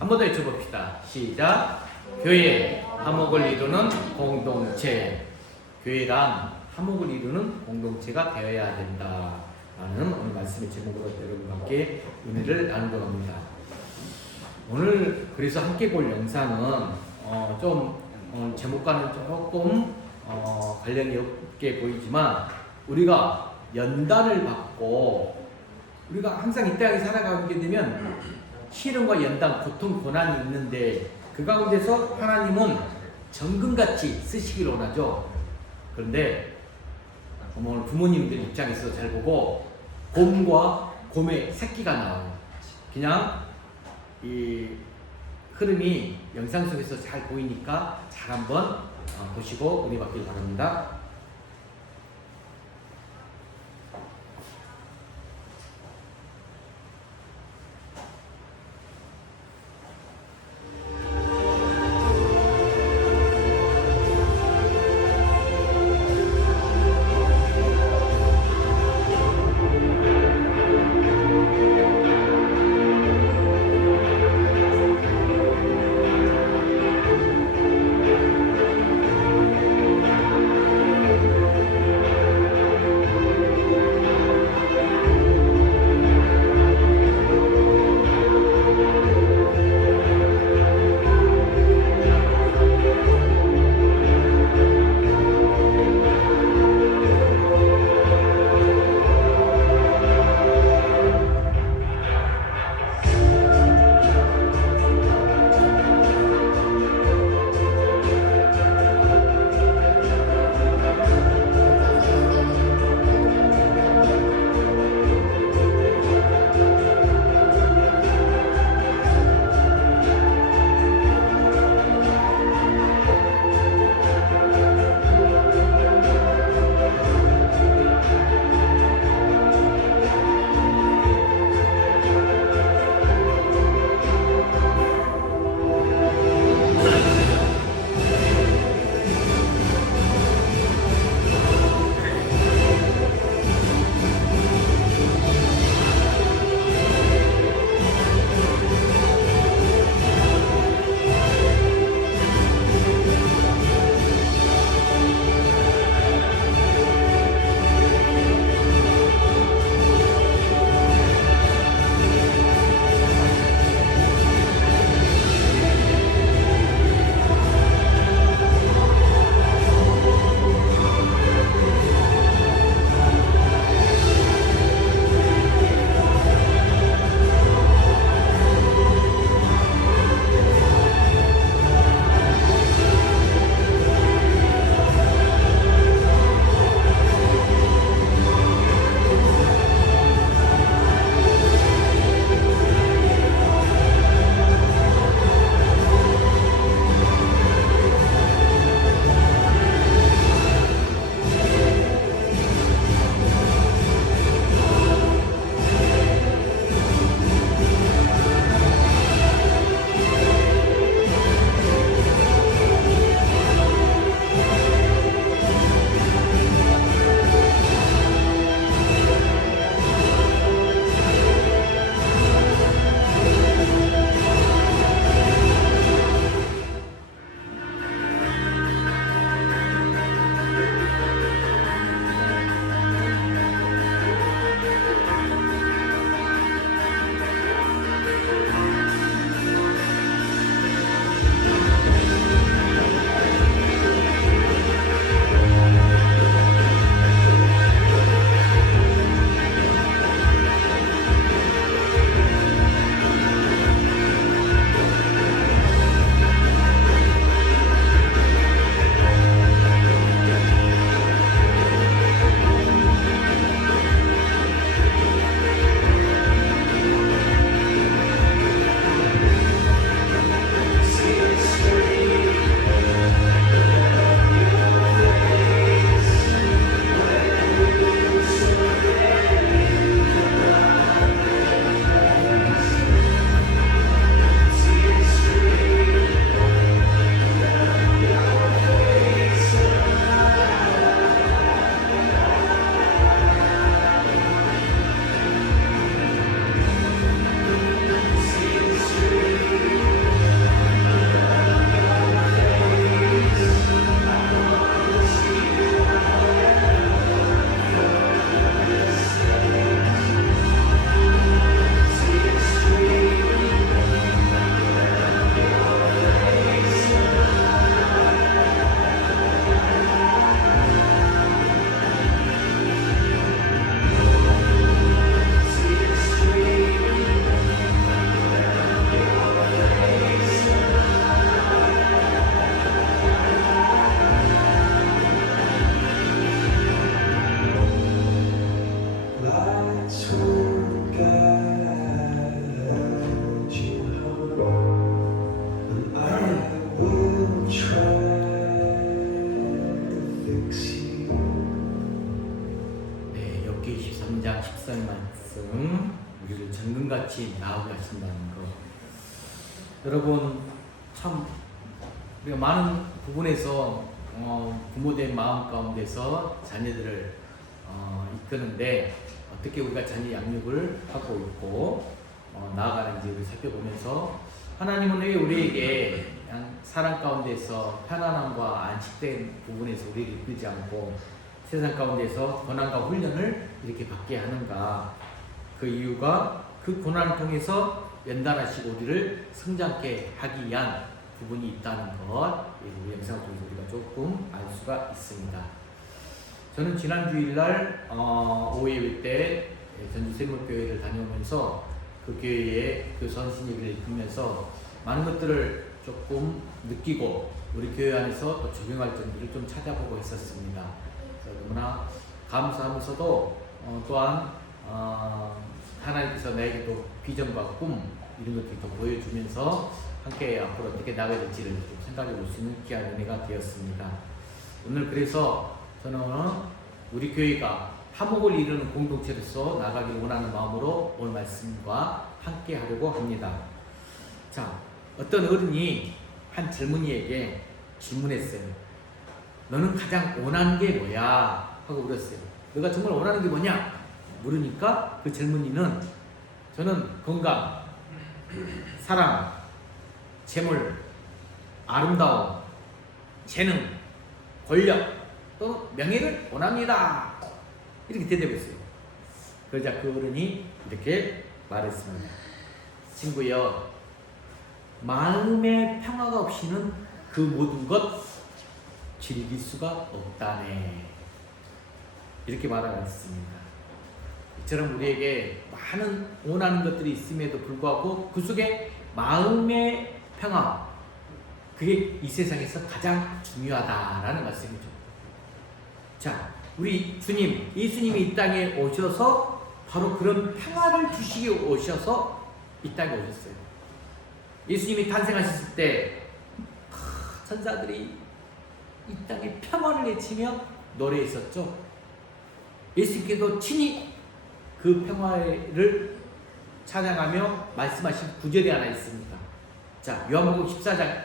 한 번 더 외쳐봅시다. 시작. 교회, 화목을 이루는 공동체. 교회란 화목을 이루는 공동체가 되어야 된다라는 오늘 말씀의 제목으로 여러분과 함께 은혜를 나누고 합니다. 오늘 그래서 함께 볼 영상은 제목과는 조금 관련이 없게 보이지만, 우리가 연단을 받고 우리가 항상 이 땅에 살아가게 되면 시련과 연단, 고통, 고난이 있는데 그 가운데서 하나님은 정금같이 쓰시길 원하죠. 그런데 오늘 부모님들 입장에서 잘 보고, 곰과 곰의 새끼가 나와요. 그냥 이 흐름이 영상 속에서 잘 보이니까 잘 한번 보시고 은혜 받길 바랍니다. 네, 욥기 23장 14절 말씀, 우리를 정금같이 나오게 하신다는 것. 여러분, 참 우리가 많은 부분에서 부모된 마음 가운데서 자녀들을 이끄는데 어떻게 우리가 자녀 양육을 하고 있고 나아가는지 우리 살펴보면서, 하나님은 왜 우리에게 그냥 사랑 가운데서 편안함과 안식된 부분에서 우리를 이끌지 않고 세상 가운데서 고난과 훈련을 이렇게 받게 하는가? 그 이유가 그 고난을 통해서 연단하시고 우리를 성장케 하기 위한 부분이 있다는 것, 우리 영상을 통해서 우리가 조금 알 수가 있습니다. 저는 지난 주일날 오후예배 때 전주 샘물교회를 다녀오면서 그 교회의 교선 신입을 읽으면서 많은 것들을 조금 느끼고 우리 교회 안에서 또 적용할 점들을 좀 찾아보고 했었습니다. 너무나 감사하면서도 또한 하나님께서 나에게도 비전과 꿈 이런 것들을 또 보여주면서 함께 앞으로 어떻게 나가야 될지를 좀 생각해 볼 수 있는 귀한 은혜가 되었습니다. 오늘 그래서 저는 우리 교회가 화목을 이루는 공동체로서 나가기를 원하는 마음으로 오늘 말씀과 함께 하려고 합니다. 자, 어떤 어른이 한 젊은이에게 질문했어요. 너는 가장 원하는 게 뭐야? 하고 물었어요. 너가 정말 원하는 게 뭐냐? 물으니까 그 젊은이는 저는 건강, 사랑, 재물, 아름다움, 재능, 권력, 또 명예를 원합니다. 이렇게 대답했어요. 그러자 그 어른이 이렇게 말했습니다. 친구여, 마음의 평화가 없이는 그 모든 것 즐길 수가 없다네. 이렇게 말하였습니다. 이처럼 우리에게 많은 원하는 것들이 있음에도 불구하고 그 속에 마음의 평화, 그게 이 세상에서 가장 중요하다라는 말씀이죠. 자, 우리 주님, 예수님이 이 땅에 오셔서 바로 그런 평화를 주시기 오셔서 이 땅에 오셨어요. 예수님이 탄생하셨을 때 천사들이 이 땅에 평화를 외치며 노래했었죠. 예수님께도 친히 그 평화를 찬양하며 말씀하신 구절이 하나 있습니다. 자, 요한복음 14장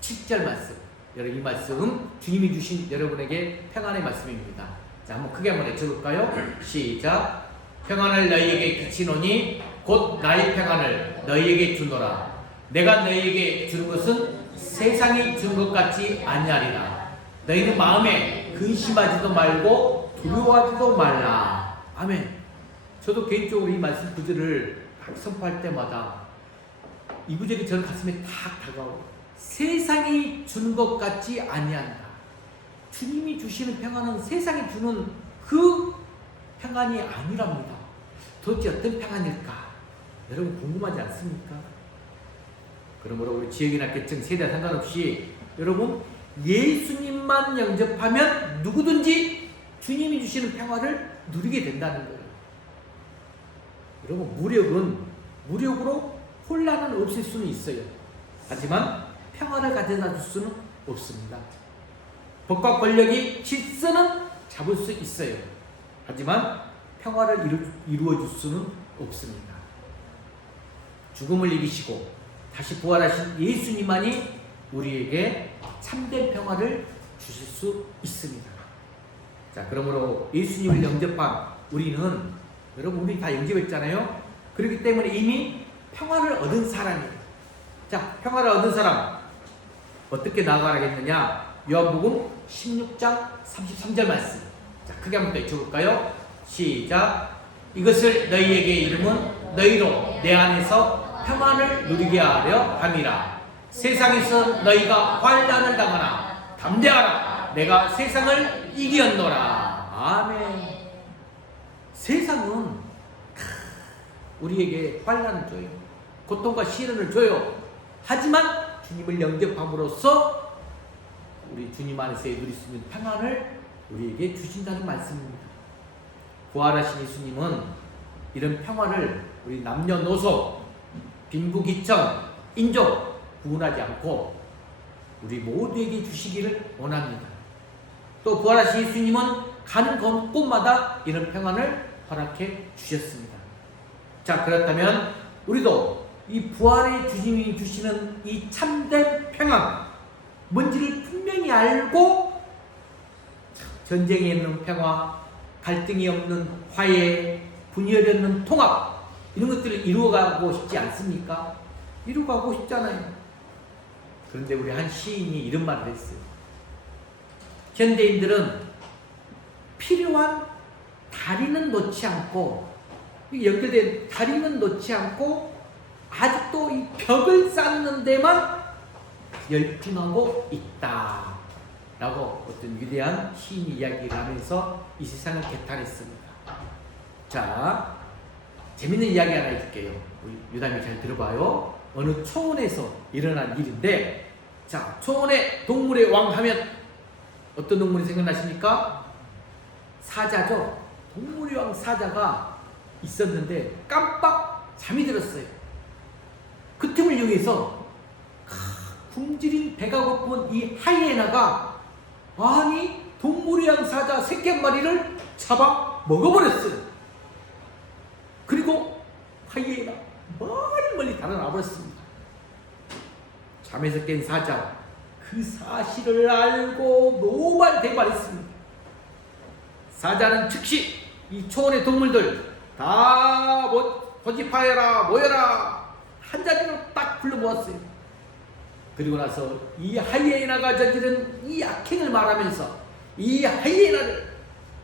27절 말씀. 여러분, 이 말씀 주님이 주신 여러분에게 평안의 말씀입니다. 자, 한번 크게 한번 외쳐볼까요? 시작. 평안을 너희에게 끼치노니 곧 나의 평안을 너희에게 주노라. 내가 너희에게 주는 것은 세상이 주는 것 같지 아니하리라. 너희는 마음에 근심하지도 말고 두려워하지도 말라. 아멘. 저도 개인적으로 이 말씀 구절을 선포할 때마다 이 구절이 저는 가슴에 탁 다가오고, 세상이 주는 것 같지 아니한다. 주님이 주시는 평안은 세상이 주는 그 평안이 아니랍니다. 도대체 어떤 평안일까? 여러분 궁금하지 않습니까? 그러므로 우리 지역이나 계층, 세대 상관없이 여러분 예수님만 영접하면 누구든지 주님이 주시는 평화를 누리게 된다는 거예요. 여러분, 무력으로 혼란을 없앨 수는 있어요. 하지만 평화를 가져다 줄 수는 없습니다. 법과 권력이 질서는 잡을 수 있어요. 하지만 평화를 이루어 줄 수는 없습니다. 죽음을 이기시고 다시 부활하신 예수님만이 우리에게 참된 평화를 주실 수 있습니다. 자, 그러므로 예수님을 영접한 우리는, 여러분 우리 다 영접했잖아요. 그렇기 때문에 이미 평화를 얻은 사람이에요. 자, 평화를 얻은 사람 어떻게 나아가겠느냐? 요한복음 16장 33절 말씀. 자, 크게 한번 더 읽어볼까요? 시작. 이것을 너희에게 이름은 너희로 내 안에서 평안을 누리게 하려 함이라. 세상에서 너희가 환난을 당하나 담대하라. 내가 세상을 이겼노라. 아멘. 세상은 우리에게 환난을 줘요. 고통과 시련을 줘요. 하지만 주님을 영접함으로써 우리 주님 안에서 누릴 수 있는 평안을 우리에게 주신다는 말씀입니다. 부활하신 예수님은 이런 평화를 우리 남녀노소, 빈부귀천, 인종 구분하지 않고 우리 모두에게 주시기를 원합니다. 또 부활하신 예수님은 가는 곳마다 이런 평안을 허락해 주셨습니다. 자, 그렇다면 우리도 이 부활의 주님이 주시는 이 참된 평안 뭔지를 분명히 알고 전쟁이 없는 평화, 갈등이 없는 화해, 분열이 없는 통합 이런 것들을 이루어가고 싶지 않습니까? 이루어가고 싶잖아요. 그런데 우리 한 시인이 이런 말을 했어요. 현대인들은 필요한 다리는 놓지 않고 연결된 다리는 놓지 않고 아직도 이 벽을 쌓는 데만 열중하고 있다 라고 어떤 위대한 시인이 이야기를 하면서 이 세상을 개탄했습니다. 자, 재밌는 이야기 하나 해줄게요. 우리 유담이 잘 들어봐요. 어느 초원에서 일어난 일인데, 자, 초원의 동물의 왕 하면 어떤 동물이 생각나십니까? 사자죠. 동물의 왕 사자가 있었는데 깜빡 잠이 들었어요. 그 틈을 이용해서 굶주린 배가 고픈 이 하이에나가 아니 동물의 왕 사자 새끼 한 마리를 잡아 먹어버렸어요. 그리고 하이에나 멀리 달아나 버렸습니다. 잠에서 깬 사자 그 사실을 알고 노발대발했습니다. 사자는 즉시 이 초원의 동물들 다 고집하여라 모여라 한 자리로 딱 불러 모았어요. 그리고 나서 이 하이에나가 저지른 이 악행을 말하면서 이 하이에나를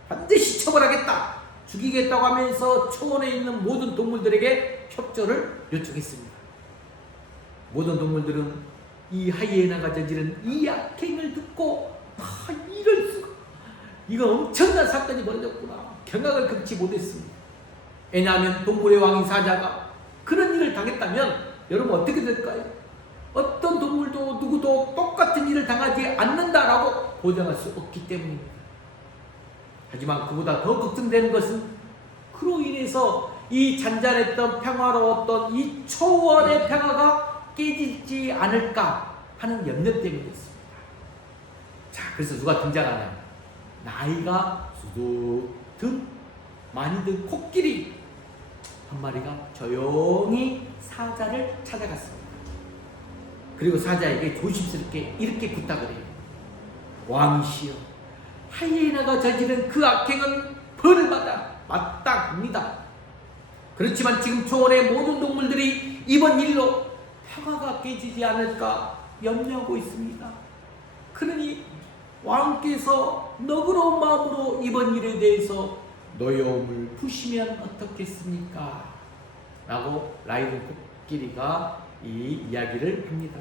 반드시 처벌하겠다, 죽이겠다고 하면서 초원에 있는 모든 동물들에게 협조를 요청했습니다. 모든 동물들은 이 하이에나가 저지른 이 악행을 듣고 이럴 수가, 이거 엄청난 사건이 벌어졌구나 경악을 금치 못했습니다. 왜냐하면 동물의 왕인 사자가 그런 일을 당했다면 여러분 어떻게 될까요? 어떤 동물도 누구도 똑같은 일을 당하지 않는다라고 보장할 수 없기 때문입니다. 하지만 그보다 더 걱정되는 것은 그로 인해서 이 잔잔했던 평화로웠던 이 초원의 평화가 깨지지 않을까 하는 염려 때문이었습니다. 자, 그래서 누가 등장하냐? 나이가 수두듬 많이 든 코끼리 한 마리가 조용히 사자를 찾아갔습니다. 그리고 사자에게 조심스럽게 이렇게 부탁을 해요. 왕이시여, 하이에나가 저지른 그 악행은 벌을 받아 마땅합니다. 그렇지만 지금 초원의 모든 동물들이 이번 일로 평화가 깨지지 않을까 염려하고 있습니다. 그러니 왕께서 너그러운 마음으로 이번 일에 대해서 노여움을 푸시면 어떻겠습니까? 라고 라이든 코끼리가 이 이야기를 합니다.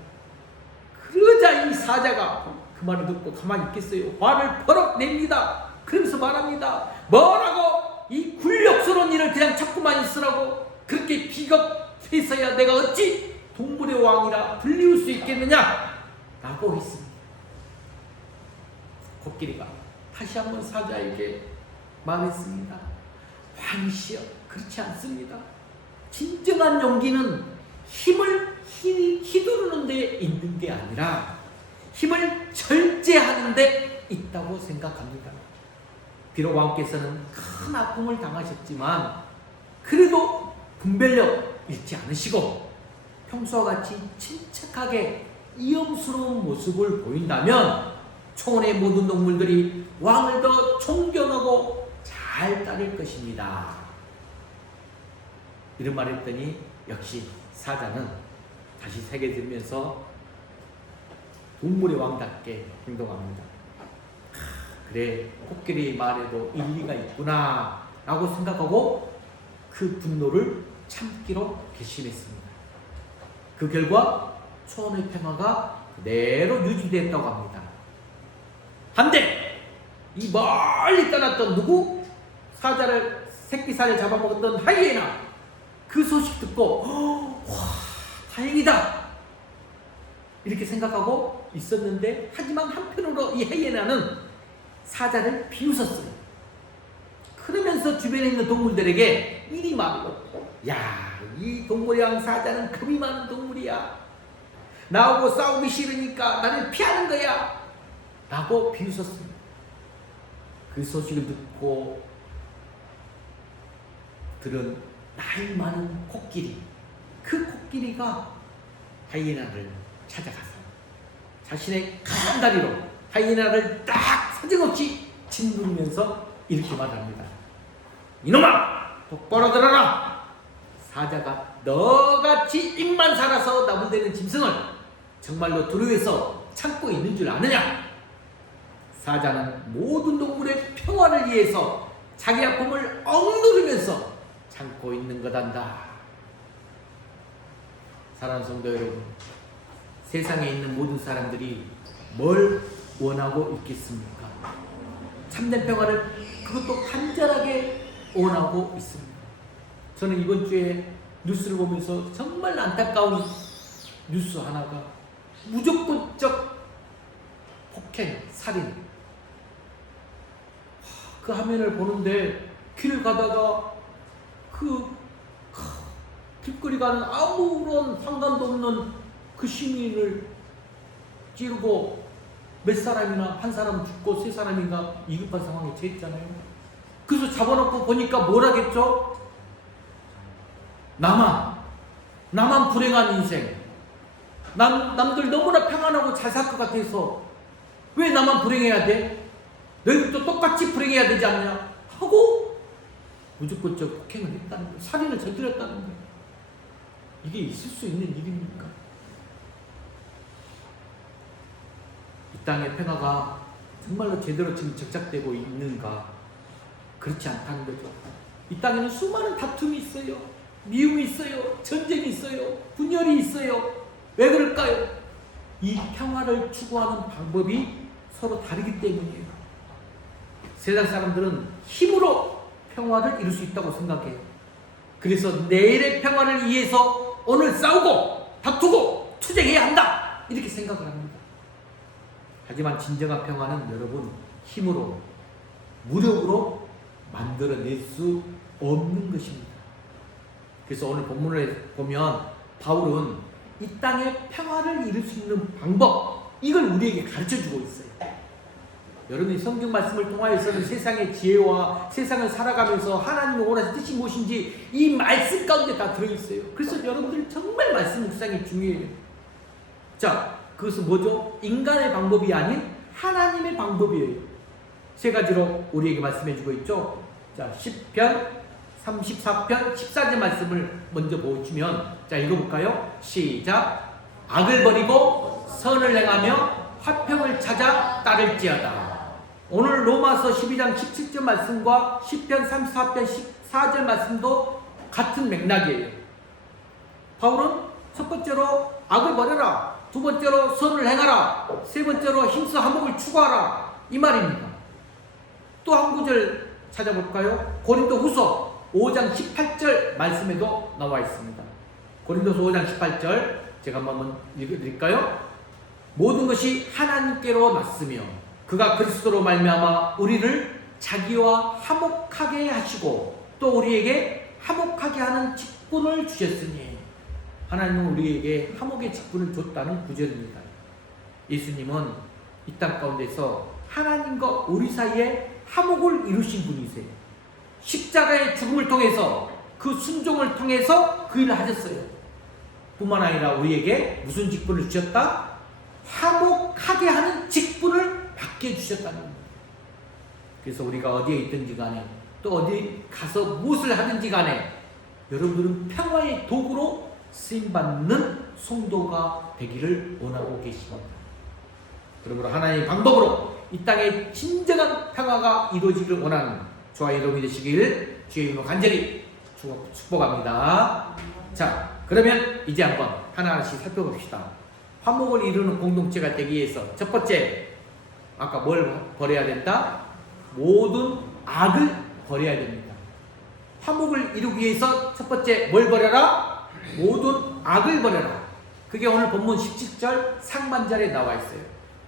그러자 이 사자가 그 말을 듣고 가만히 있겠어요? 화를 버럭 냅니다. 그러면서 말합니다. 뭐라고? 이 굴욕스러운 일을 그냥 찾고만 있으라고? 그렇게 비겁해서야 내가 어찌 동물의 왕이라 불리울 수 있겠느냐? 라고 했습니다. 코끼리가 다시 한번 사자에게 말했습니다. 왕이시여, 그렇지 않습니다. 진정한 용기는 힘을 휘두르는 데 있는 게 아니라 힘을 절제하는 데 있다고 생각합니다. 비록 왕께서는 큰 아픔을 당하셨지만 그래도 분별력 잃지 않으시고 평소와 같이 침착하게 이염스러운 모습을 보인다면 초원의 모든 동물들이 왕을 더 존경하고 잘 따를 것입니다. 이런 말 했더니 역시 사자는 다시 새겨 들면서 동물의 왕답게 행동합니다. 그래, 코끼리 말에도 일리가 있구나 라고 생각하고 그 분노를 참기로 결심했습니다. 그 결과 초원의 평화가 그대로 유지됐다고 합니다. 한데 이 멀리 떠났던 누구? 사자를 새끼살을 잡아먹었던 하이에나, 그 소식 듣고 와, 다행이다 이렇게 생각하고 있었는데, 하지만 한편으로 이 하이에나는 사자를 비웃었어요. 그러면서 주변에 있는 동물들에게 이리 말로, 야, 이 동물이랑 사자는 겁이 많은 동물이야. 나하고 싸우기 싫으니까 나를 피하는 거야. 라고 비웃었습니다. 그 소식을 듣고 들은 나이 많은 코끼리, 그 코끼리가 하이에나를 찾아가서 자신의 큰 다리로 하이에나를 딱 사정없이 짓누르면서 이렇게 말합니다. 이놈아, 똑바로 들어라. 사자가 너같이 입만 살아서 나불대는 짐승을 정말로 두려워해서 참고 있는 줄 아느냐? 사자는 모든 동물의 평화를 위해서 자기 아픔을 억누르면서 참고 있는 거단다. 사랑하는 성도 여러분, 세상에 있는 모든 사람들이 뭘 원하고 있겠습니까? 참된 평화를 그것도 간절하게 원하고 있습니다. 저는 이번 주에 뉴스를 보면서 정말 안타까운 뉴스 하나가, 무조건적 폭행, 살인. 그 화면을 보는데 길 가다가 그 길거리 가는 아무런 상관도 없는 그 시민을 찌르고 몇 사람이나, 한 사람은 죽고 세 사람인가 위급한 상황에 처했잖아요. 그래서 잡아놓고 보니까 뭐라겠죠? 나만 불행한 인생. 남들 너무나 평안하고 잘 살 것 같아서 왜 나만 불행해야 돼? 너희들도 똑같이 불행해야 되지 않냐? 하고 무조건적 폭행을 했다는 거예요. 살인을 저질렀다는 거예요. 이게 있을 수 있는 일입니까? 이 땅의 평화가 정말로 제대로 지금 정착되고 있는가? 그렇지 않다는 거죠. 이 땅에는 수많은 다툼이 있어요. 미움이 있어요. 전쟁이 있어요. 분열이 있어요. 왜 그럴까요? 이 평화를 추구하는 방법이 서로 다르기 때문이에요. 세상 사람들은 힘으로 평화를 이룰 수 있다고 생각해요. 그래서 내일의 평화를 위해서 오늘 싸우고 다투고 투쟁해야 한다, 이렇게 생각을 합니다. 하지만 진정한 평화는 여러분, 힘으로, 무력으로 만들어낼 수 없는 것입니다. 그래서 오늘 본문을 보면 바울은 이 땅의 평화를 이룰 수 있는 방법, 이걸 우리에게 가르쳐주고 있어요. 여러분이 성경 말씀을 통하여서는 세상의 지혜와 세상을 살아가면서 하나님의 원하신 뜻이 무엇인지 이 말씀 가운데 다 들어있어요. 그래서 여러분들 정말 말씀 묵상이 중요해요. 자, 그것은 뭐죠? 인간의 방법이 아닌 하나님의 방법이에요. 세 가지로 우리에게 말씀해주고 있죠. 자, 10편 34편 14절 말씀을 먼저 보시면, 자, 읽어볼까요? 시작. 악을 버리고 선을 행하며 화평을 찾아 따를지어다. 오늘 로마서 12장 17절 말씀과 10편 34편 14절 말씀도 같은 맥락이에요. 바울은 첫 번째로 악을 버려라, 두 번째로 선을 행하라, 세 번째로 힘써 화목을 추구하라, 이 말입니다. 또 한 구절 찾아볼까요? 고린도후서 5장 18절 말씀에도 나와 있습니다. 고린도서 5장 18절 제가 한번 읽어드릴까요? 모든 것이 하나님께로 났으며 그가 그리스도로 말미암아 우리를 자기와 화목하게 하시고 또 우리에게 화목하게 하는 직분을 주셨으니, 하나님은 우리에게 화목의 직분을 줬다는 구절입니다. 예수님은 이 땅 가운데서 하나님과 우리 사이에 화목을 이루신 분이세요. 십자가의 죽음을 통해서, 그 순종을 통해서 그 일을 하셨어요. 뿐만 아니라 우리에게 무슨 직분을 주셨다? 화목하게 하는 직분을 받게 주셨다는 겁니다. 그래서 우리가 어디에 있든지 간에, 또 어디 가서 무엇을 하든지 간에 여러분들은 평화의 도구로 쓰임받는 성도가 되기를 원하고 계십니다. 그러므로 하나님의 방법으로 이 땅에 진정한 평화가 이루어지기를 원하는 저와 여러분이 되시길 주의 이름으로 간절히 축복합니다. 자, 그러면 이제 한번 하나하나씩 살펴봅시다. 화목을 이루는 공동체가 되기 위해서 첫 번째, 아까 뭘 버려야 된다? 모든 악을 버려야 됩니다. 화목을 이루기 위해서 첫 번째 뭘 버려라? 모든 악을 버려라. 그게 오늘 본문 17절 상반절에 나와 있어요.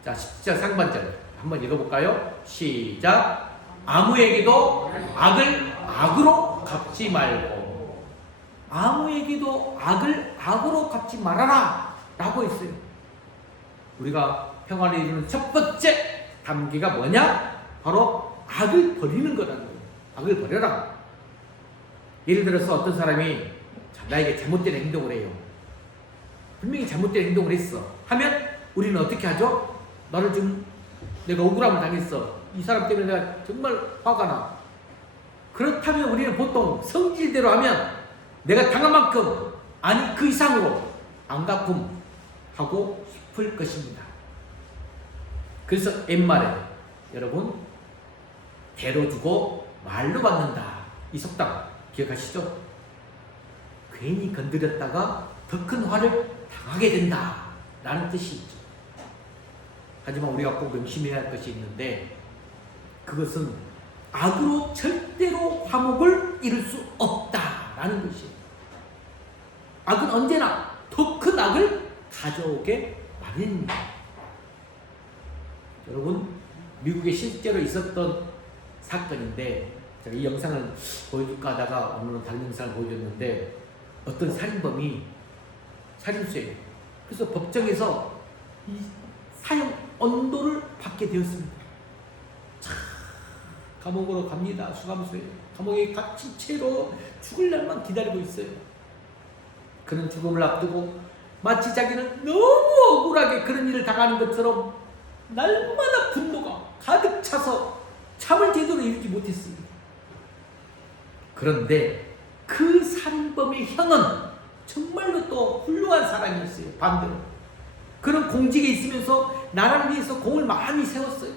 자, 17절 상반절 한번 읽어볼까요? 시작. 아무에게도 악을 악으로 갚지 말고, 아무에게도 악을 악으로 갚지 말아라 라고 했어요. 우리가 평화를 이루는 첫 번째 단계가 뭐냐? 바로 악을 버리는 거라는 거예요. 악을 버려라. 예를 들어서 어떤 사람이 나에게 잘못된 행동을 해요. 분명히 잘못된 행동을 했어. 하면 우리는 어떻게 하죠? 나를 좀, 내가 억울함을 당했어. 이 사람 때문에 내가 정말 화가 나. 그렇다면 우리는 보통 성질대로 하면 내가 당한 만큼, 아니 그 이상으로 안 갚음하고 싶을 것입니다. 그래서 옛말에 여러분, 대로 주고 말로 받는다, 이 속담 기억하시죠? 괜히 건드렸다가 더 큰 화를 당하게 된다 라는 뜻이 있죠. 하지만 우리가 꼭 명심해야 할 것이 있는데, 그것은 악으로 절대로 화목을 이룰 수 없다라는 것이에요. 악은 언제나 더 큰 악을 가져오게 마련입니다. 여러분, 미국에 실제로 있었던 사건인데, 제가 이 영상을 보여줄까 하다가 오늘은 다른 영상을 보여줬는데, 어떤 살인범이 살인죄예요. 그래서 법정에서 이 사형 언도를 받게 되었습니다. 참, 감옥으로 갑니다. 수감소에. 감옥에 갇힌 채로 죽을 날만 기다리고 있어요. 그는 죽음을 앞두고 마치 자기는 너무 억울하게 그런 일을 당하는 것처럼 날마다 분노가 가득 차서 잠을 제대로 이루지 못했습니다. 그런데 그 살인범의 형은 정말로 또 훌륭한 사람이었어요. 반대로 그는 공직에 있으면서 나라를 위해서 공을 많이 세웠어요.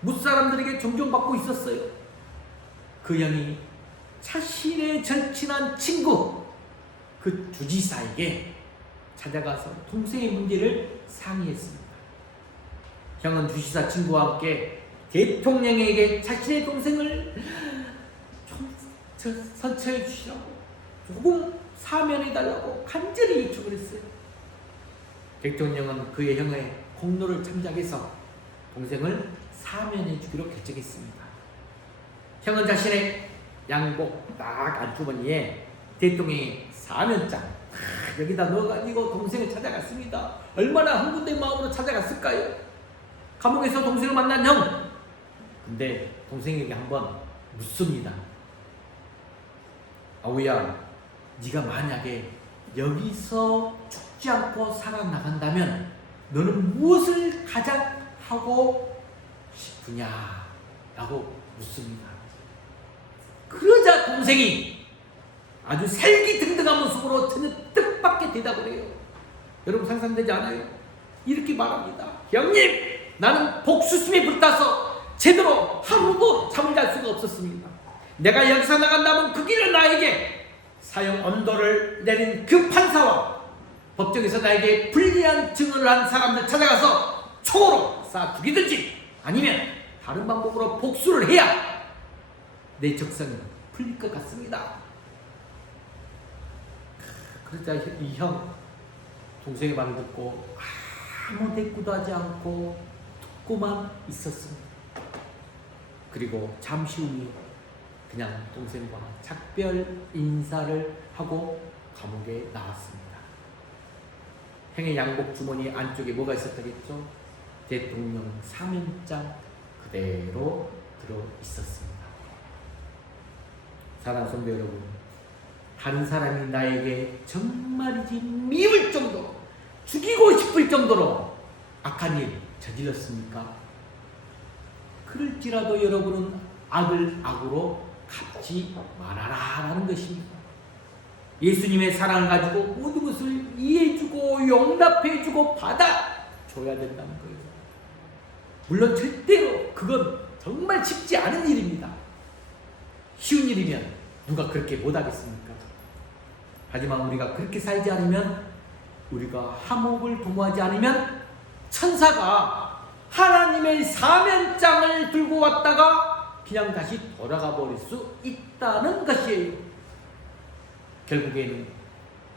무사람들에게 존경받고 있었어요. 그 형이 자신의 절친한 친구, 그 주지사에게 찾아가서 동생의 문제를 상의했습니다. 형은 주지사 친구와 함께 대통령에게 자신의 동생을 좀 선처해 주시라고, 조금 사면해달라고 간절히 요청을 했어요. 대통령은 그의 형의 공로를 참작해서 동생을 사면해 주기로 결정했습니다. 형은 자신의 양복 딱 안주머니에 대통령의 사면장 여기다 넣어가지고 동생을 찾아갔습니다. 얼마나 흥분된 마음으로 찾아갔을까요? 감옥에서 동생을 만난 형. 근데 동생에게 한번 묻습니다. 아우야, 네가 만약에 여기서 죽지 않고 살아나간다면 너는 무엇을 가장 하고 싶으냐? 라고 묻습니다. 그러자 동생이 아주 살기등등한 모습으로 전혀 뜻밖의 대답을 해요. 여러분 상상되지 않아요? 이렇게 말합니다. 형님, 나는 복수심에 불타서 제대로 하루도 잠을 잘 수가 없었습니다. 내가 여기서 나간다면 그 길을 나에게 사형 언도를 내린 그 판사와 법정에서 나에게 불리한 증언을 한 사람들 찾아가서 총으로 쏴 죽이든지 아니면 다른 방법으로 복수를 해야 내 적성이 풀릴 것 같습니다. 그러자 이 형 동생의 말을 듣고 아무 대꾸도 하지 않고 듣고만 있었습니다. 그리고 잠시 후에 그냥 동생과 작별 인사를 하고 감옥에 나왔습니다. 형의 양복 주머니 안쪽에 뭐가 있었다겠죠? 대통령 사면장 그대로 들어 있었습니다. 사랑하는 성도 여러분, 다른 사람이 나에게 정말이지 미울 정도로, 죽이고 싶을 정도로 악한 일 저질렀습니까? 그럴지라도 여러분은 악을 악으로 갚지 말아라 라는 것입니다. 예수님의 사랑을 가지고 모든 것을 이해해주고 용납해주고 받아줘야 된다는 거예요. 물론 절대로 그건 정말 쉽지 않은 일입니다. 쉬운 일이면 누가 그렇게 못하겠습니까? 하지만 우리가 그렇게 살지 않으면, 우리가 화목을 도모하지 않으면 천사가 하나님의 사면장을 들고 왔다가 그냥 다시 돌아가 버릴 수 있다는 것이에요. 결국에는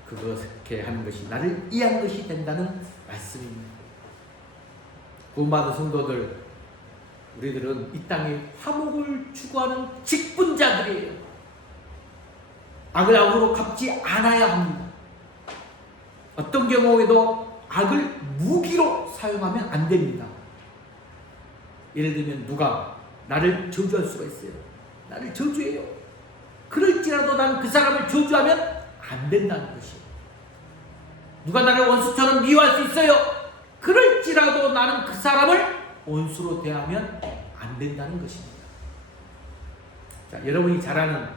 그렇게 하는 것이 나를 이해한 것이 된다는 말씀입니다. 구원받은 성도들, 우리들은 이 땅에 화목을 추구하는 직분자들이에요. 악을 악으로 갚지 않아야 합니다. 어떤 경우에도 악을 무기로 사용하면 안 됩니다. 예를 들면 누가 나를 저주할 수가 있어요. 나를 저주해요. 그럴지라도 나는 그 사람을 저주하면 안 된다는 것이에요. 누가 나를 원수처럼 미워할 수 있어요. 그럴지라도 나는 그 사람을 원수로 대하면 안 된다는 것입니다. 자, 여러분이 잘 아는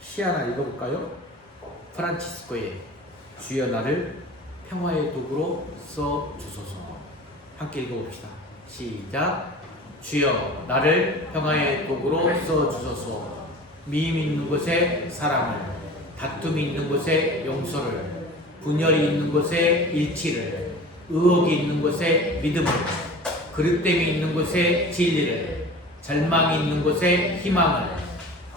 시 하나 읽어볼까요? 프란치스코의 주여 나를 평화의 도구로 써주소서. 함께 읽어봅시다. 시작. 주여 나를 평화의 도구로 써주소서. 미움 있는 곳에 사랑을, 다툼이 있는 곳에 용서를, 분열이 있는 곳에 일치를, 의혹이 있는 곳에 믿음을, 그릇됨이 있는 곳에 진리를, 절망이 있는 곳에 희망을,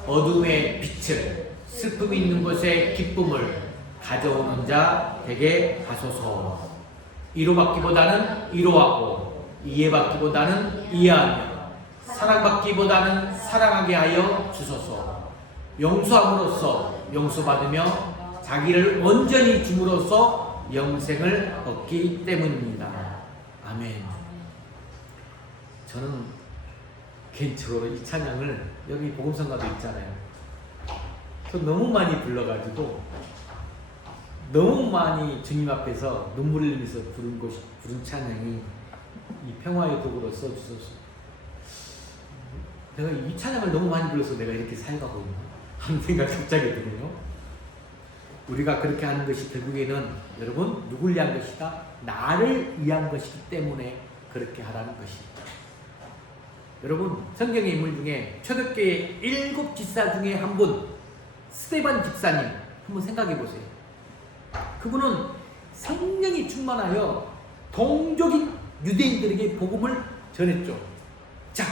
어둠의 빛을, 슬픔이 있는 곳에 기쁨을 가져오는 자 되게 하소서. 위로받기보다는 위로하고, 이해받기보다는 이해하며, 사랑받기보다는 사랑하게 하여 주소서. 용서함으로써 용서받으며 자기를 온전히 줌으로써 영생을 얻기 때문입니다. 아멘. 저는 개인적으로 이 찬양을, 여기 복음성가도 있잖아요. 저 너무 많이 불러가지고 너무 많이 주님 앞에서 눈물을 흘리면서 부른 찬양이 이 평화의 도구로 써주소서. 내가 이 찬양을 너무 많이 불러서 내가 이렇게 살아가고 있나 하는 생각 갑자기 드네요. 우리가 그렇게 하는 것이 결국에는 여러분 누굴 위한 것이다? 나를 위한 것이기 때문에 그렇게 하라는 것입니다. 여러분 성경의 인물 중에 초대교회 7 집사 중에 한 분, 스데반 집사님 한번 생각해 보세요. 그분은 성령이 충만하여 동족인 유대인들에게 복음을 전했죠. 자,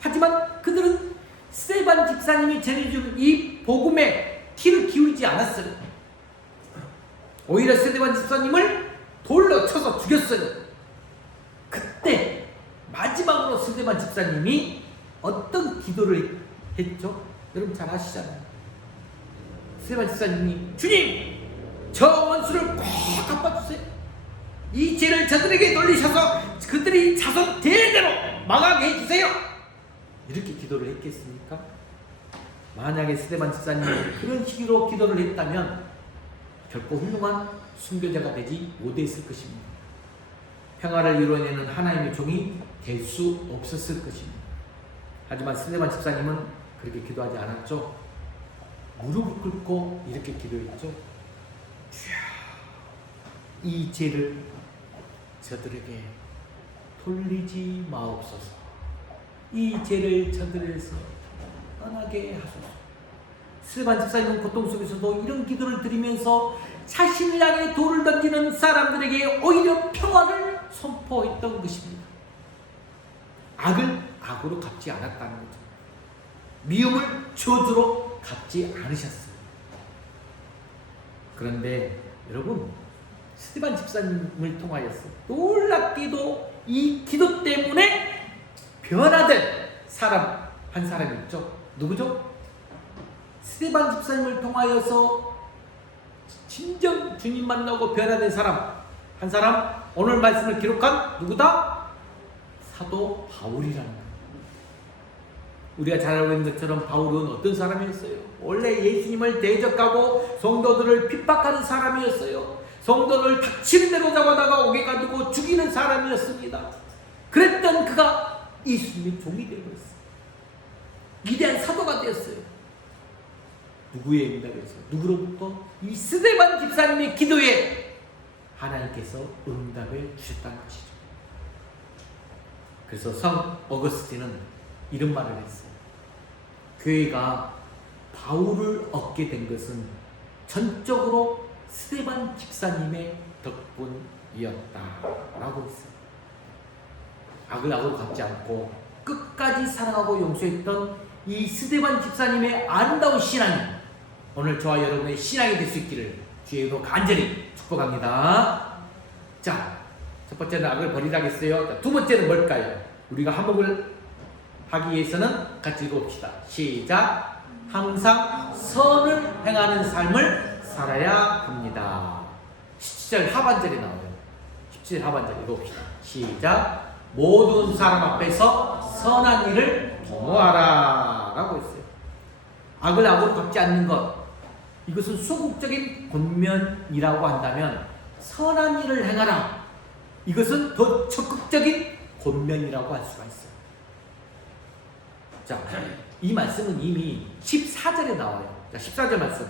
하지만 그들은 스데반 집사님이 전해준 이 복음에 귀를 기울이지 않았어요. 오히려 스데반 집사님을 돌로 쳐서 죽였어요. 그때 마지막으로 스데반 집사님이 어떤 기도를 했죠? 여러분 잘 아시잖아요. 스데반 집사님이 주님! 저 원수를 꼭 갚아주세요. 이 죄를 저들에게 돌리셔서 그들이 자손 대대로 망하게 해주세요. 이렇게 기도를 했겠습니까? 만약에 스데반 집사님이 그런 식으로 기도를 했다면 결코 훌륭한 순교자가 되지 못했을 것입니다. 평화를 이루어내는 하나님의 종이 될 수 없었을 것입니다. 하지만 스데반 집사님은 그렇게 기도하지 않았죠. 무릎을 꿇고 이렇게 기도했죠. 주여, 이 죄를 저들에게 돌리지 마옵소서. 이 죄를 저들에서 떠나게 하소서. 스데반 집사님은 고통 속에서도 이런 기도를 드리면서 자신을 향해 돌을 던지는 사람들에게 오히려 평화를 선포했던 것입니다. 악을 악으로 갚지 않았다는 거죠. 미움을 저주로 갚지 않으셨어요. 그런데 여러분, 스데반 집사님을 통하여서 놀랍게도 이 기도 때문에 변화된 사람 한 사람이 있죠. 누구죠? 스데반 집사님을 통하여서 진정 주님 만나고 변화된 사람 한 사람, 오늘 말씀을 기록한 누구다? 사도 바울이라는 거예요. 우리가 잘 알고 있는 것처럼 바울은 어떤 사람이었어요? 원래 예수님을 대적하고 성도들을 핍박하는 사람이었어요. 성도를 닥치는 대로 잡아다가 옥에 가두고 죽이는 사람이었습니다. 그랬던 그가 예수님의 종이 되어버렸어요. 위대한 사도가 되었어요. 누구의 응답에서? 누구로부터? 이 스데반 집사님의 기도에 하나님께서 응답을 주셨다는 것이죠. 그래서 성 어거스틴은 이런 말을 했어요. 교회가 바울을 얻게 된 것은 전적으로 스데반 집사님의 덕분이었다라고 했어요. 악을 악으로 갚지 않고 끝까지 사랑하고 용서했던 이 스데반 집사님의 아름다운 신앙이 오늘 저와 여러분의 신앙이 될 수 있기를 주의 이름으로 간절히 축복합니다. 자, 첫 번째는 악을 버리라겠어요. 두 번째는 뭘까요? 우리가 화목을 하기 위해서는 같이 읽어봅시다. 시작. 항상 선을 행하는 삶을 살아야 합니다. 17절 하반절에 나와요. 17절 하반절 읽어봅시다. 시작. 모든 사람 앞에서 선한 일을 도모하라 라고 했어요. 악을 악으로 갚지 않는 것, 이것은 소극적인 권면이라고 한다면 선한 일을 행하라, 이것은 더 적극적인 권면이라고 할 수가 있어요. 자, 이 말씀은 이미 14절에 나와요. 자, 14절 말씀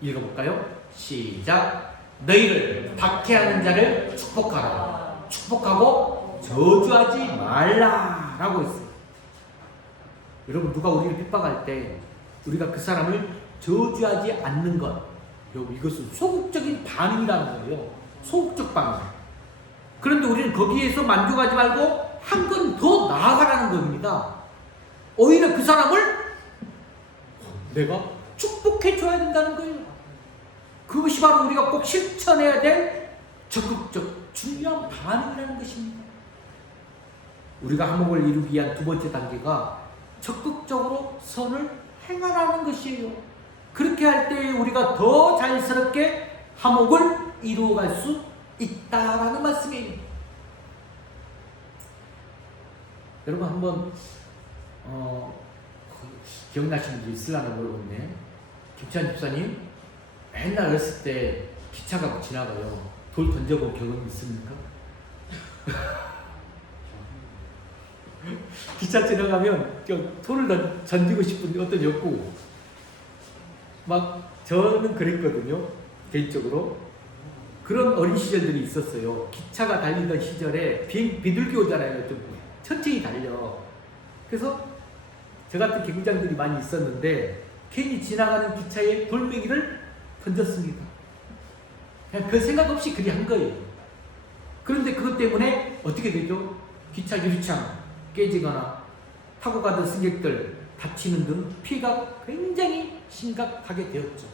읽어볼까요? 시작. 너희를 박해하는 자를 축복하라. 축복하고 저주하지 말라 라고 했어요. 여러분, 누가 우리를 핍박할 때 우리가 그 사람을 저주하지 않는 것, 이것은 소극적인 반응이라는 거예요. 소극적 반응. 그런데 우리는 거기에서 만족하지 말고 한 건 더 나아가라는 겁니다. 오히려 그 사람을 내가 축복해 줘야 된다는 거예요. 그것이 바로 우리가 꼭 실천해야 될 적극적 중요한 반응이라는 것입니다. 우리가 화목을 이루기 위한 두 번째 단계가 적극적으로 선을 행하라는 것이에요. 그렇게 할 때 우리가 더 자연스럽게 화목을 이루어갈 수 있다라는 말씀이에요. 여러분, 한번 기억나시는 분 있으려나 모르겠네. 김찬 집사님, 맨날 어렸을 때 기차가 지나가요. 돌 던져본 경험 있습니까? 기차 지나가면 돌을 던지고 싶은 어떤 욕구, 막 저는 그랬거든요. 개인적으로 그런 어린 시절들이 있었어요. 기차가 달리던 시절에 비둘기 오잖아요. 좀 천천히 달려. 그래서 저 같은 개구장들이 많이 있었는데 괜히 지나가는 기차에 돌멩이를 던졌습니다. 그냥 별 생각 없이 그리 한 거예요. 그런데 그것 때문에 어떻게 되죠? 기차 유리창 깨지거나 타고 가던 승객들 다치는 등 피해가 굉장히 심각하게 되었죠.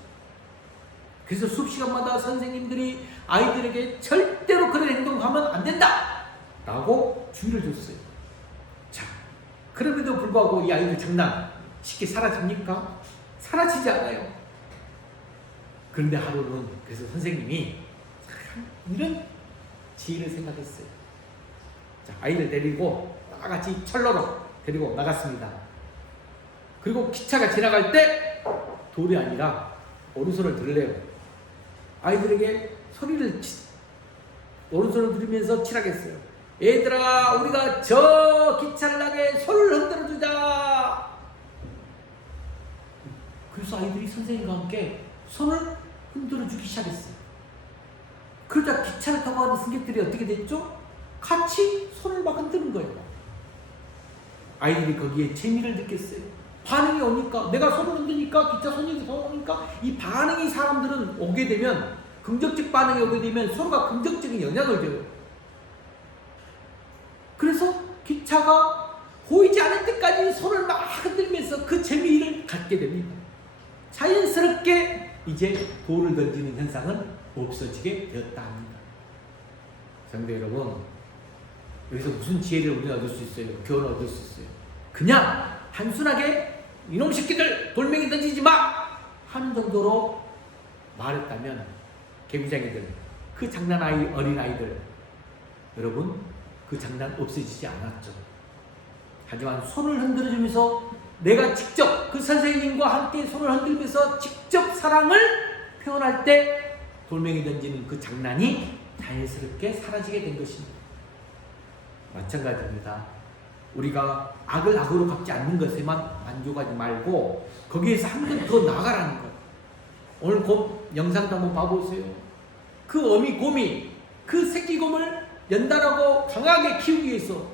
그래서 수업 시간마다 선생님들이 아이들에게 절대로 그런 행동하면 안 된다 라고 주의를 줬어요. 자, 그럼에도 불구하고 이 아이들 장난 쉽게 사라집니까? 사라지지 않아요. 그런데 하루는 그래서 선생님이 이런 지혜를 생각했어요. 자, 아이들 데리고 다 같이 철로로 데리고 나갔습니다. 그리고 기차가 지나갈 때 돌이 아니라 오른손을 들래요. 아이들에게 오른손을 들으면서 칠하겠어요. 얘들아, 우리가 저 기차를 나게 손을 흔들어 주자. 그래서 아이들이 선생님과 함께 손을 흔들어 주기 시작했어요. 그러자 기차를 타고 가는 승객들이 어떻게 됐죠? 같이 손을 막 흔드는 거예요. 아이들이 거기에 재미를 느꼈어요. 반응이 오니까, 내가 손을 흔드니까, 기차 손이 오니까, 이 반응이 사람들은 오게 되면, 긍정적 반응이 오게 되면 서로가 긍정적인 영향을 줘요. 그래서 기차가 보이지 않을 때까지 손을 막 흔들면서 그 재미를 갖게 됩니다. 자연스럽게 이제 돌을 던지는 현상은 없어지게 되었다 합니다. 성도 여러분, 여기서 무슨 지혜를 우리가 얻을 수 있어요? 교훈을 얻을 수 있어요? 그냥 단순하게 이놈 새끼들 돌멩이 던지지 마! 하는 정도로 말했다면 개구쟁이들, 그 어린아이들, 여러분, 그 장난 없어지지 않았죠. 하지만 손을 흔들어주면서 내가 직접 그 선생님과 함께 손을 흔들면서 직접 사랑을 표현할 때 돌멩이 던지는 그 장난이 자연스럽게 사라지게 된 것입니다. 마찬가지입니다. 우리가 악을 악으로 갚지 않는 것에만 만족하지 말고 거기에서 한 번 더 나아가라는 것. 오늘 영상도 한번 봐보세요. 그 어미곰이 그 새끼곰을 연달하고 강하게 키우기 위해서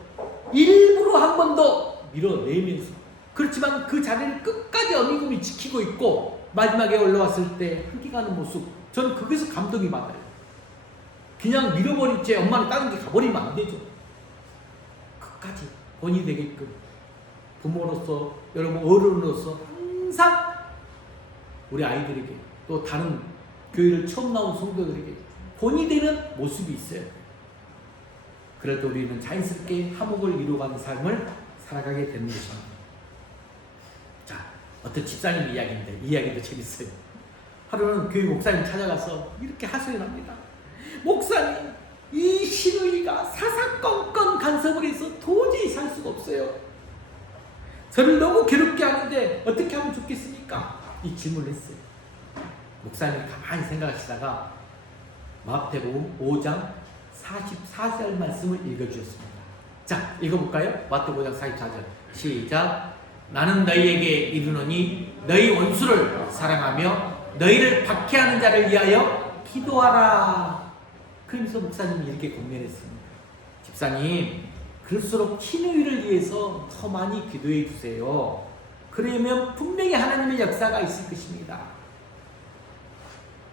일부러 한 번 더 밀어내면서, 그렇지만 그 자리를 끝까지 어미곰이 지키고 있고 마지막에 올라왔을 때 함께가는 모습, 저는 거기서 감동이 받아요. 그냥 밀어버리지 엄마는 다른 데 가버리면 안 되죠. 끝까지 본이 되게끔 부모로서, 여러분 어른으로서 항상 우리 아이들에게, 또 다른 교회를 처음 나온 성도들에게 본이 되는 모습이 있어요. 그래도 우리는 자연스럽게 화목을 이루어가는 삶을 살아가게 되는 것입니다. 자, 어떤 집사님 이야기인데 이 이야기도 재밌어요. 하루는 교회 목사님 찾아가서 이렇게 하소연 합니다. 목사님, 이 시누이가 사사건건 간섭을 해서 도저히 살 수가 없어요. 저를 너무 괴롭게 하는데 어떻게 하면 좋겠습니까? 이 질문을 했어요. 목사님이 가만히 생각하시다가 마태복음 5장 44절 말씀을 읽어주셨습니다. 자, 읽어볼까요? 마태복음 5장 44절 시작. 나는 너희에게 이르노니 너희 원수를 사랑하며 너희를 박해하는 자를 위하여 기도하라. 그러면서 목사님이 이렇게 권면했습니다. 집사님, 그럴수록 시누이를 위해서 더 많이 기도해 주세요. 그러면 분명히 하나님의 역사가 있을 것입니다.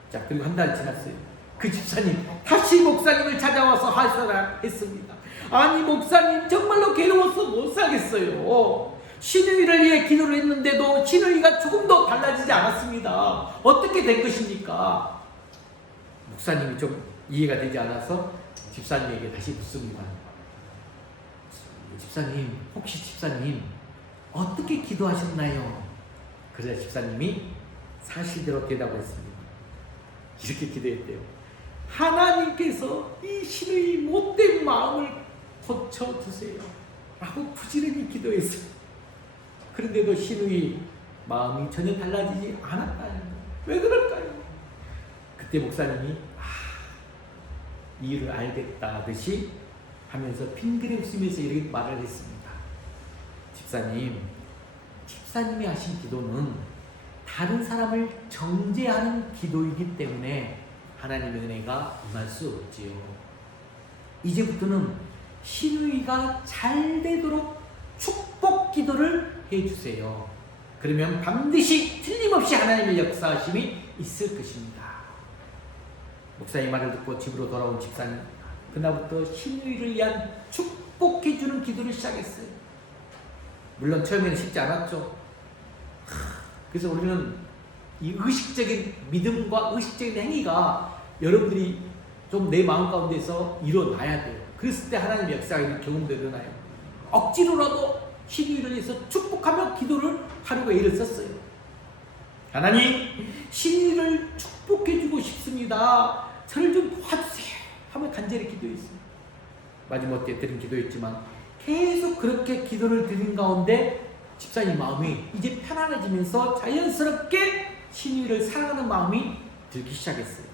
자, 그리고 한 달 지났어요. 그 집사님 다시 목사님을 찾아와서 하소연을 했습니다. 아니 목사님, 정말로 괴로워서 못 살겠어요. 시누이를 위해 기도를 했는데도 시누이가 조금도 달라지지 않았습니다. 어떻게 된 것입니까? 목사님이 좀 이해가 되지 않아서 집사님에게 다시 묻습니다. 집사님, 혹시 집사님 어떻게 기도하셨나요? 그래서 집사님이 사실대로 대답했습니다. 이렇게 기도했대요. 하나님께서 이 시누이 못된 마음을 고쳐주세요 라고 부지런히 기도했어요. 그런데도 시누이 마음이 전혀 달라지지 않았다는 거예요. 왜 그럴까요? 그때 목사님이 이유를 알겠다 듯이 하면서 핑계를 웃으면서 이렇게 말을 했습니다. 집사님이 하신 기도는 다른 사람을 정죄하는 기도이기 때문에 하나님의 은혜가 임할 수 없지요. 이제부터는 시누이가 잘 되도록 축복 기도를 해주세요. 그러면 반드시 틀림없이 하나님의 역사하심이 있을 것입니다. 목사님 말을 듣고 집으로 돌아온 집사님, 그날부터 시누이를 위한 축복해주는 기도를 시작했어요. 물론 처음에는 쉽지 않았죠. 그래서 우리는 이 의식적인 믿음과 의식적인 행위가 여러분들이 좀 내 마음 가운데서 일어나야 돼요. 그랬을 때 하나님의 역사가 있는 경험도 일어나요. 억지로라도 시누이를 위해서 축복하며 기도를 하려고 애를 썼어요. 하나님, 시누이를 축복해주고 싶습니다. 저를 좀 도와주세요 하며 간절히 기도했어요. 마지못해 드린 기도였지만 계속 그렇게 기도를 드린 가운데 집사님 마음이 이제 편안해지면서 자연스럽게 시누이를 사랑하는 마음이 들기 시작했어요.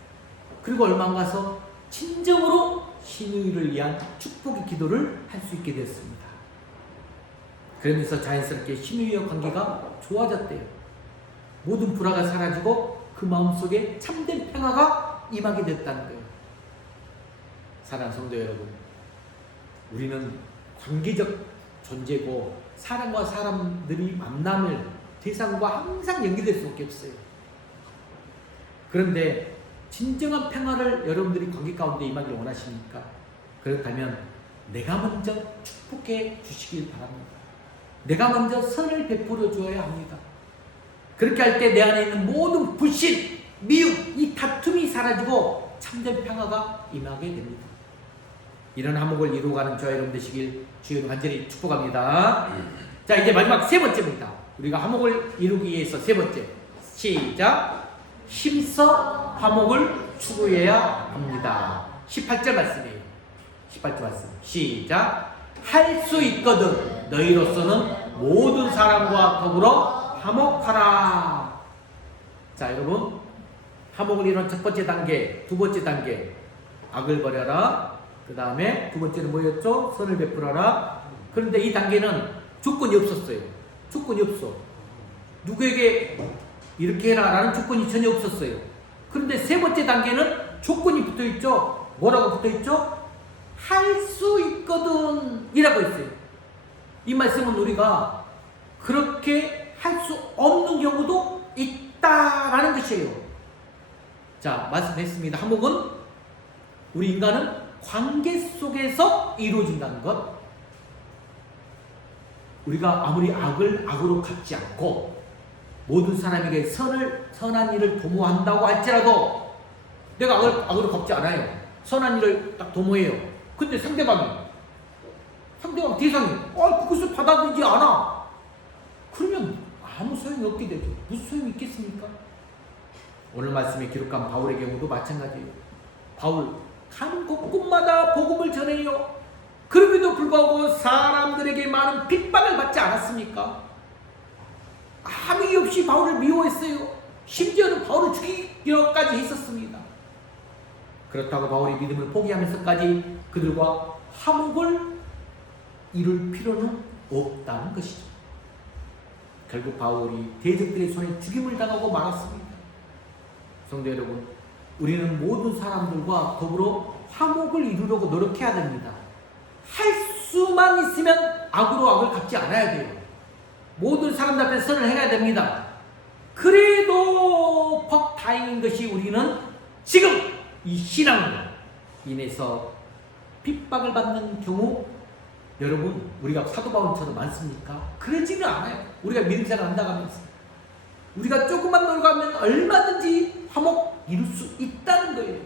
그리고 얼마 안 가서 진정으로 시누이를 위한 축복의 기도를 할 수 있게 됐습니다. 그러면서 자연스럽게 시누이와 관계가 좋아졌대요. 모든 불화가 사라지고 그 마음속에 참된 평화가 임하게 됐다는 거예요. 사랑하는 성도 여러분, 우리는 관계적 존재고 사람과 사람들이 만남을 대상과 항상 연결될 수밖에 없어요. 그런데 진정한 평화를 여러분들이 관계 가운데 임하기를 원하십니까? 그렇다면 내가 먼저 축복해 주시길 바랍니다. 내가 먼저 선을 베풀어 주어야 합니다. 그렇게 할 때 내 안에 있는 모든 불신, 미움, 이 다툼이 사라지고 참된 평화가 임하게 됩니다. 이런 화목을 이루어가는 저와 여러분 되시길 주여 간절히 축복합니다. 자, 이제 마지막 세 번째입니다. 우리가 화목을 이루기 위해서 세 번째, 시작. 힘써 화목을 추구해야 합니다. 18절 말씀이에요. 18절 말씀 시작. 할 수 있거든 너희로서는 모든 사람과 더불어 화목하라. 자, 여러분, 화목을 이루는 첫 번째 단계, 두 번째 단계, 악을 버려라. 그 다음에 두 번째는 뭐였죠? 선을 베풀어라. 그런데 이 단계는 조건이 없었어요. 조건이 없어. 누구에게 이렇게 해라 라는 조건이 전혀 없었어요. 그런데 세 번째 단계는 조건이 붙어있죠. 뭐라고 붙어있죠? 할 수 있거든 이라고 했어요. 이 말씀은 우리가 그렇게 할 수 없는 경우도 있다라는 것이에요. 자, 말씀했습니다. 화목은 우리 인간은 관계 속에서 이루어진다는 것. 우리가 아무리 악을 악으로 갚지 않고 모든 사람에게 선한 일을 도모한다고 할지라도 내가 악을 갚지 않아요. 선한 일을 딱 도모해요. 근데 상대방이 상대방 대상이 그것을 받아들이지 않아. 그러면 아무 소용이 없게 되죠. 무슨 소용이 있겠습니까? 오늘 말씀에 기록한 바울의 경우도 마찬가지예요. 바울 가는 곳곳마다 복음을 전해요. 그럼에도 불구하고 사람들에게 많은 핍박을 받지 않았습니까? 아무 이유 없이 바울을 미워했어요. 심지어는 바울을 죽이려까지 했었습니다. 그렇다고 바울이 믿음을 포기하면서까지 그들과 화목을 이룰 필요는 없다는 것이죠. 결국 바울이 대적들의 손에 죽임을 당하고 말았습니다. 성도 여러분, 우리는 모든 사람들과 더불어 화목을 이루려고 노력해야 됩니다. 할 수만 있으면 악으로 악을 갚지 않아야 돼요. 모든 사람들 앞에 선을 행해야 됩니다. 그래도 퍽 다행인 것이 우리는 지금 이 신앙으로 인해서 핍박을 받는 경우, 여러분, 우리가 사도 바울처럼 많습니까? 그러지는 않아요. 우리가 믿음 생활 한다면서 우리가 조금만 노력하면 얼마든지 화목 이룰 수 있다는 거예요.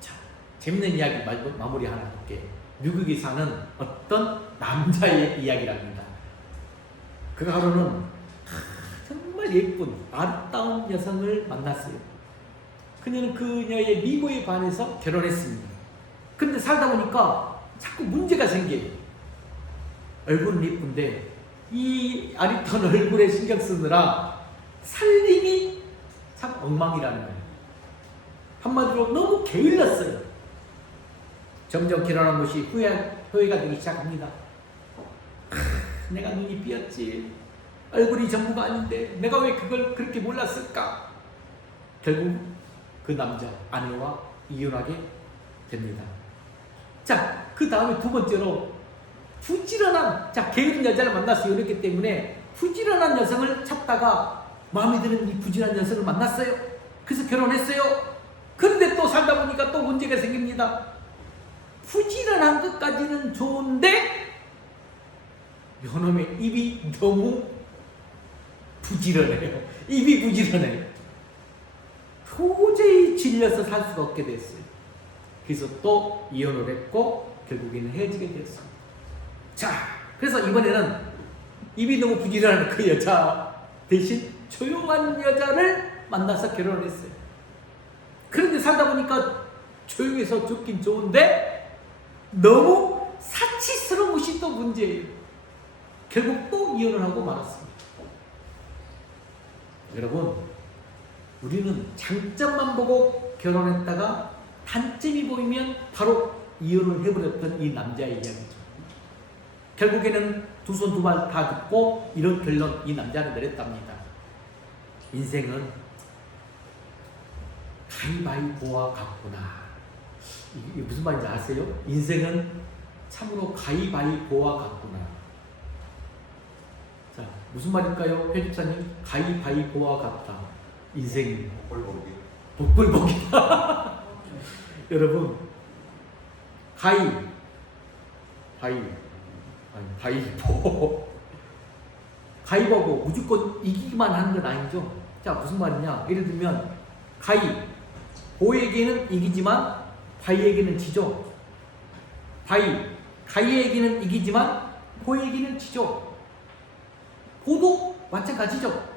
자, 재밌는 이야기 마무리 하나 할게. 미국에 사는 어떤 남자의 이야기랍니다. 그 하루는 정말 예쁜 아름다운 여성을 만났어요. 그녀는 그녀의 미모에 반해서 결혼했습니다. 그런데 살다 보니까 자꾸 문제가 생겨요. 얼굴은 예쁜데 이 아리따운 얼굴에 신경 쓰느라 살림이 참 엉망이라는 거예요. 한마디로 너무 게을렀어요. 점점 결혼한 것이 후회가 되기 시작합니다. 내가 눈이 삐었지. 얼굴이 전부가 아닌데 내가 왜 그걸 그렇게 몰랐을까? 결국 그 남자, 아내와 이혼하게 됩니다. 자, 그 다음에 두 번째로 부지런한, 게으른 여자를 만나서 이혼했기 때문에 부지런한 여성을 찾다가 마음에 드는 이 부지런한 여성을 만났어요. 그래서 결혼했어요. 그런데 또 살다 보니까 또 문제가 생깁니다. 부지런한 것까지는 좋은데 요놈의 입이 너무 부지런해요. 입이 부지런해요. 도저히 질려서 살 수가 없게 됐어요. 그래서 또 이혼을 했고 결국에는 헤어지게 되었습니다. 자, 그래서 이번에는 입이 너무 부지런한 그 여자 대신 조용한 여자를 만나서 결혼을 했어요. 그런데 살다 보니까 조용해서 좋긴 좋은데 너무 사치스러운 것이 또 문제예요. 결국 또 이혼을 하고 말았습니다. 여러분, 우리는 장점만 보고 결혼했다가 단점이 보이면 바로 이혼을 해버렸던 이 남자의 이야기죠. 결국에는 두 손 두 발 다 듣고 이런 결론 이 남자는 내렸답니다. 인생은 가위바위보와 같구나. 이게 무슨 말인지 아세요? 인생은 참으로 가위바위보와 같구나. 자, 무슨 말일까요? 편집사님, 가위바위보와 같다. 인생이 복불복이다. 여러분, 가위바위보 무조건 이기기만 하는 건 아니죠. 자, 무슨 말이냐? 예를 들면 보에게는 이기지만 바위에게는 지죠. 가위에게는 이기지만 보에게는 지죠. 보도 마찬가지죠.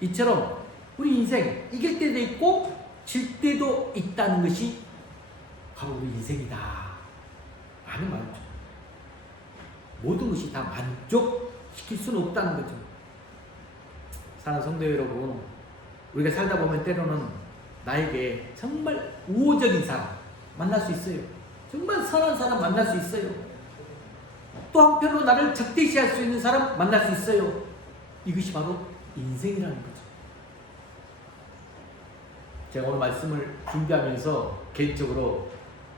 이처럼 우리 인생 이길 때도 있고 질 때도 있다는 것이 바로 우리 인생이다 하는 말이죠. 모든 것이 다 만족시킬 수는 없다는 거죠. 사랑하는 성도 여러분, 우리가 살다 보면 때로는 나에게 정말 우호적인 사람 만날 수 있어요. 정말 선한 사람 만날 수 있어요. 또 한편으로 나를 적대시할 수 있는 사람 만날 수 있어요. 이것이 바로 인생이라는 거죠. 제가 오늘 말씀을 준비하면서 개인적으로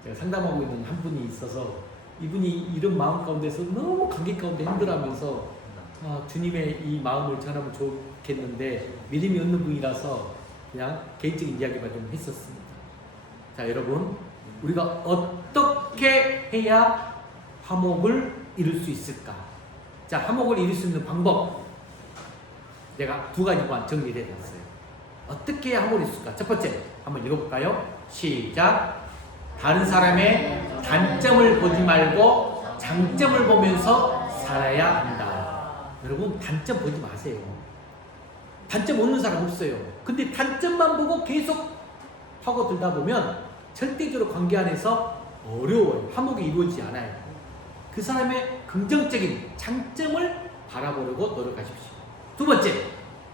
제가 상담하고 있는 한 분이 있어서 이분이 이런 마음 가운데서 너무 감기 가운데 힘들어하면서 주님의 이 마음을 전하면 좋겠는데 믿음이 없는 분이라서 그냥 개인적인 이야기만 좀 했었습니다. 자, 여러분, 우리가 어떻게 해야 화목을 이룰 수 있을까? 자, 화목을 이룰 수 있는 방법 내가 두 가지만 정리를 해놨어요. 어떻게 해야 화목을 이룰 수 있을까? 첫 번째, 한번 읽어볼까요? 시작. 다른 사람의 단점을 보지 말고 장점을 보면서 살아야 한다. 여러분, 단점 보지 마세요. 단점 없는 사람 없어요. 근데 단점만 보고 계속 파고들다 보면 절대적으로 관계 안에서 어려워요. 화목이 이루어지지 않아요. 그 사람의 긍정적인 장점을 바라보려고 노력하십시오. 두 번째,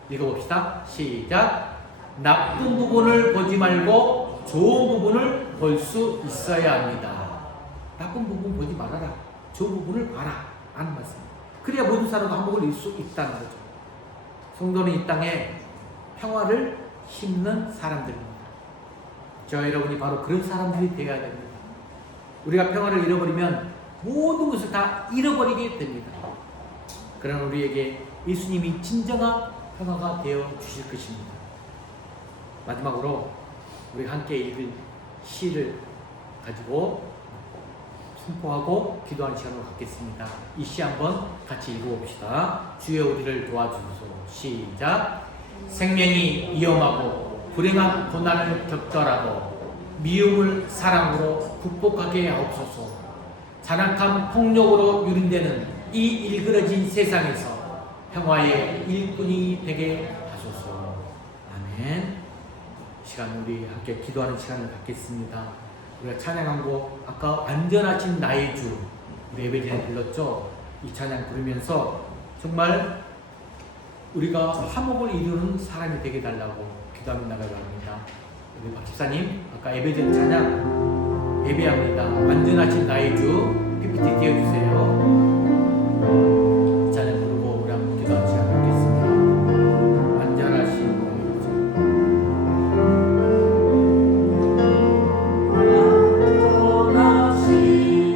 읽어봅시다. 시작. 나쁜 부분을 보지 말고 좋은 부분을 볼 수 있어야 합니다. 나쁜 부분 보지 말아라. 좋은 부분을 봐라. 라는 말씀. 그래야 모든 사람과 화목을 이룰 수 있다는 거죠. 성도는 이 땅에 평화를 심는 사람들입니다. 저 여러분이 바로 그런 사람들이 되어야 됩니다. 우리가 평화를 잃어버리면 모든 것을 다 잃어버리게 됩니다. 그러나 우리에게 예수님이 진정한 평화가 되어 주실 것입니다. 마지막으로 우리 함께 읽은 시를 가지고 선포하고 기도하는 시간을 갖겠습니다. 이 시 한번 같이 읽어봅시다. 주여 우리를 도와주소서. 시작. 생명이 위험하고 불행한 고난을 겪더라도 미움을 사랑으로 극복하게 하옵소서. 잔악한 폭력으로 유린되는 이 일그러진 세상에서 평화의 일꾼이 되게 하소서. 아멘. 시간 우리 함께 기도하는 시간을 갖겠습니다. 우리가 찬양한 곡 아까 완전하신 나의 주 우리 예배 전에 불렀죠. 이 찬양 부르면서 정말 우리가 화목을 이루는 사람이 되게 달라고 기도하며 나가려 합니다. 우리 박 집사님 아까 예배 전 찬양 예배합니다. 완전하신 나의 주 PPT 띄워주세요.